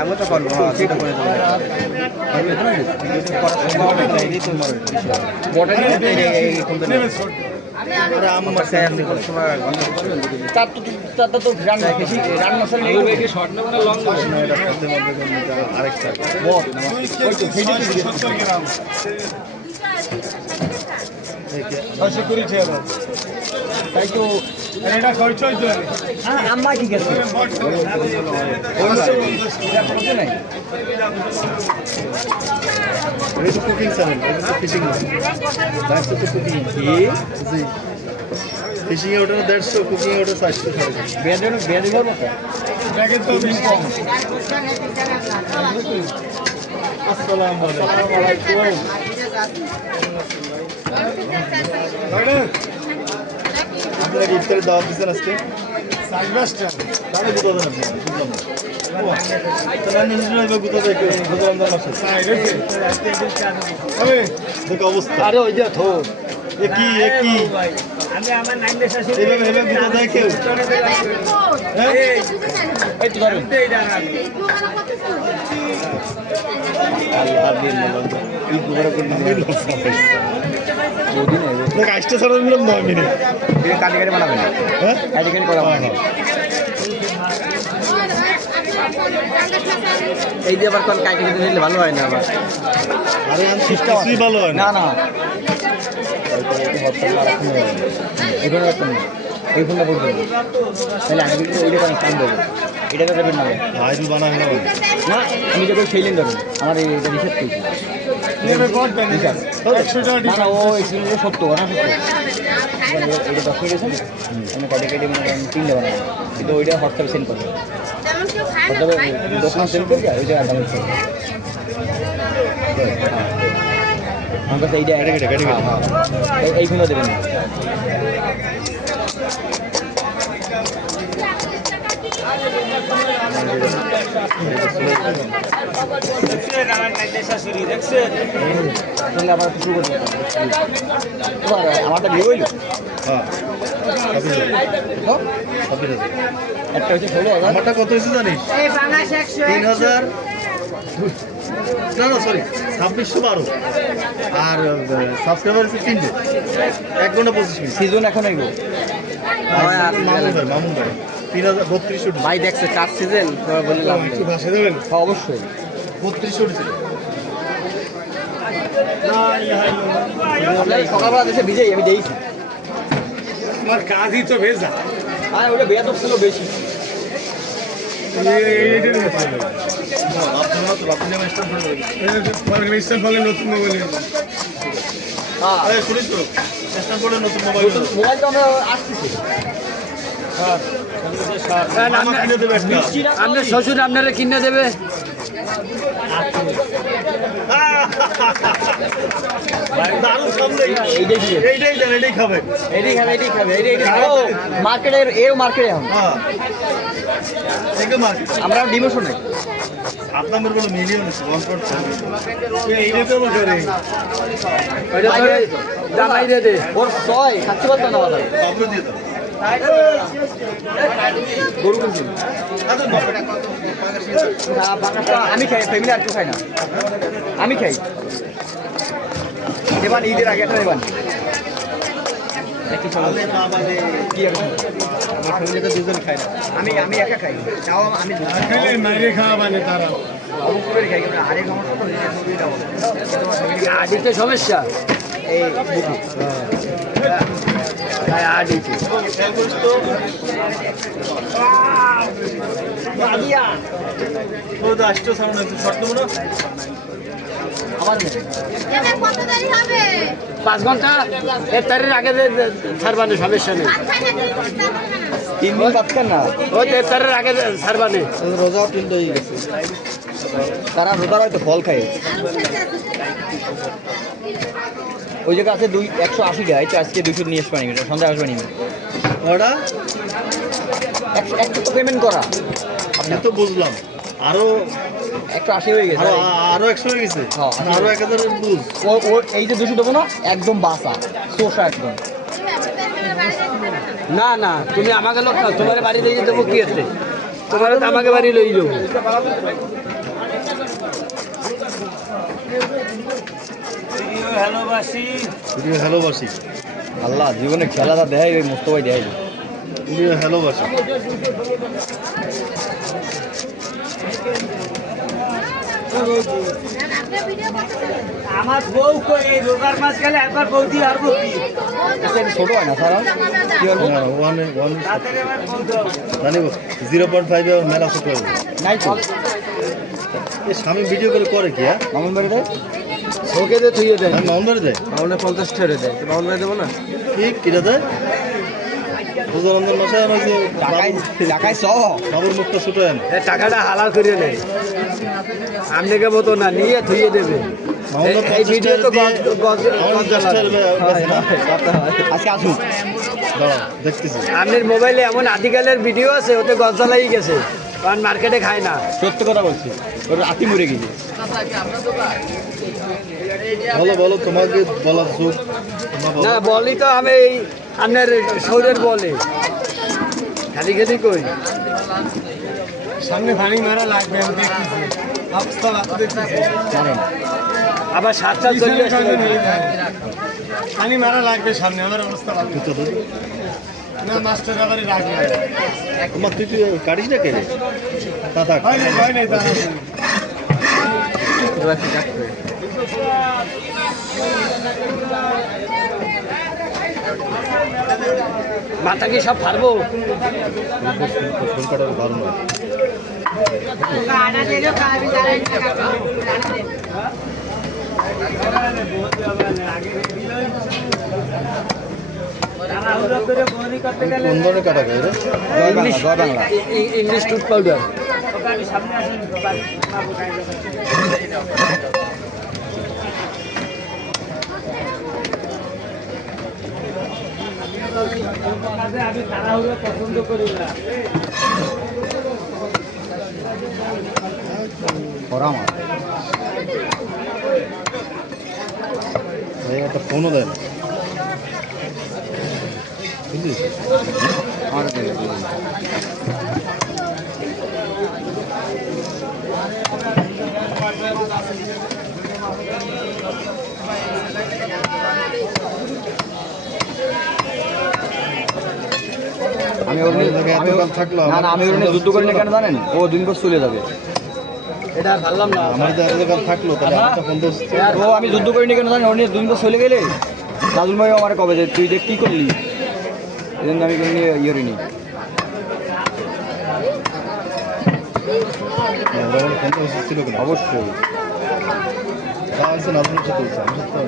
আমি তো করবো চারটা তো রান্না আরেকটা তাই তো এটা খরচ হইতো আম্মা ঠিক আছে কুকিং চ্যানেল ফিশিং ফিশিং এ ওটা 150 কুকিং এ ওটা 400 বেয়াদি করবো আসসালামু আলাইকুম আপনারা ইফতারের দাওয়াত দিচ্ছেন আজকে তাহলে গুতো দেন অবস্থা আরে ওই যে থো কি আমি আমার নাম দেশা শুনি এভাবে গুতো দেয় কেউ এই তো ধরুন কাজটা ছাড়া মিলাম 9 মিনিট কাটিকাটি বানাবেন হ্যাঁ কাটিকাটি করা এই যে আবার কোন কাটিকাটি নিলে ভালো হয় না আবার আরে আমি কিছুই ভালো হয় না না এগুলো রাখুন এই ফোনটা বলবেন তাহলে আমি কিন্তু ওইটা কাজ দেবো এটা তো দেবেন না আইডি বানাবেন না আমি যখন সেইলেন দেবো আমার এটা রিসেট করছি সত্য না সত্য এটা 10 মিনিট আছে আমি কাটে কেটে মানে 3 দেবো না কিন্তু ওইটা হোয়াটসঅ্যাপে সেন্ড করবো দোকান সেন্ড করে ওইটা দাম আমার কাছে এইটা এইগুলো দেবেন না আবার শুরু করতে আমারটা বিয়ে হইল একটা হচ্ছে 16,000 আমারটা কত হয়েছে জানিস 3,000 না না সরি 2612 আর সাবস্ক্রাইবার হচ্ছে 3টে 1 ঘন্টা 25 মিনিট সিজন এখন আইব মামুন ভাই 3032 ভাই দেখছে 4 সিজন বললাম একটু ভাষা দেবেন হ্যাঁ অবশ্যই 32 ছিল সকালবেলা দেশে ভিজেই আমি দেখছি আমার কাজই তো ভেজা আর ওটা বেয়াদব ছিল বেশি মোবাইল তো আমরা আসতেছি আপনার শ্বশুর আপনারা কিনে দেবে আমরা ডিমোশন নাই আপনার কোনো মিলিয়ন ওর ছয় খাচ্ছি পারতাম না আমি খাই ফ্যামিলি আর কেউ খাই না আমি খাই এবার ঈদের আগে একটা এবার দুজন খাই না আমি একা খাই তাও আমি খাওয়া মানে তারা আদিতে সমস্যা এই আসতো সামনে শর্ট নেবো না 5 ঘন্টা এর তারের আগে ছাড়বানে সমস্যা নেই 3 দিন পাচ্ছেন না ওই তারের আগে ছাড়বানে রোজাও 3 হয়ে গেছে তারা রোজার হয়তো ফল খায় ওই জায়গা আছে 180 টাকা এই তো আজকে 200 নিয়ে আসবানি সন্ধ্যা আসবানি ওটা 100 তো পেমেন্ট করা আপনি তো বুঝলাম আরো 180 হয়ে গেছে আরো 100 হয়ে গেছে আরো 1000 বুঝ ও এই যে 200 দেবো না একদম বাসা শোষা একদম না না তুমি আমাকে লোক না তোমার বাড়ি দিয়ে দেবো কি আছে তোমার তো আমাকে বাড়ি লই যাবো হ্যালোবাসি আল্লাহ জীবনে খেলাটা দেয় ওই মোস্তফাই দেয় হ্যালোবাসি আমার বউ কই এই রোজার মাস গেলে একবার বউ দিয়ে আর বউ কি ছোট হয় না স্যার কি হবে জানি 0.5 মেলা ছোট হবে নাই তো স্বামী ভিডিও করে কি হ্যাঁ মামুন বাড়ি দেয় ওকে দিয়ে তুইও দেয় আমি মাউন্ট বাড়ি দেয় মামুনে 50 টাকা দেয় তো মামুন দেবো না ঠিক কিটা দেয় রোজার মাসে আমার যে টাকায় সহ বাবুর মুখটা ছোট হয় না টাকাটা হালাল করে নেয় আপনাকে মতো না নিয়ে থুয়ে দেবে এই ভিডিও তো আজকে আসুন দেখতেছি আপনার মোবাইলে এমন আদিকালের ভিডিও আছে ওতে গজ্জালাই গেছে কারণ মার্কেটে খায় না সত্য কথা বলছি ওর আতি মরে গেছে বলো বলো তোমাকে বলার যোগ না বলি তো আমি এই আপনার শরীরের বলে খালি খালি কই সামনে পানি মারা লাগবে আমি দেখতেছি অবস্থা জানেন আবার 7 চলে আসলে পানি মারা লাগবে সামনে আমার অবস্থা ভালো না মাস্টার আবারই লাগবে তোমার তুই কাটিস না কে তা থাক হয় নাই দাঁড়া মাথা কি সব পারবো ফোন কাটার ভালো নয় কোন ধরনের কাটা খায় রে জয় বাংলা ইংলিশ টুথ পাউডার আমি তাড়াহুড়ো পছন্দ করি না ওরা আমার একটা ফোনও দেয় না বুঝলিস আমার আমি ওর নিয়ে না না আমি ওর নিয়ে যুদ্ধ করি না কেন জানেন ও দিন পর চলে যাবে এটা ভাবলাম না আমার তো এতকাল থাকলো তাহলে আমার তো ফোন তো ও আমি যুদ্ধ করি না কেন জানেন ওর নিয়ে দিন পর চলে গেলে নাজুল ভাই আমার কবে যে তুই দেখ কি করলি এই জন্য আমি কোনো নিয়ে ইয়ে করিনি ওরা বলে ফোন তো ছিল কিনা অবশ্যই তা আছে নাজমুল সাথে আমি সাথে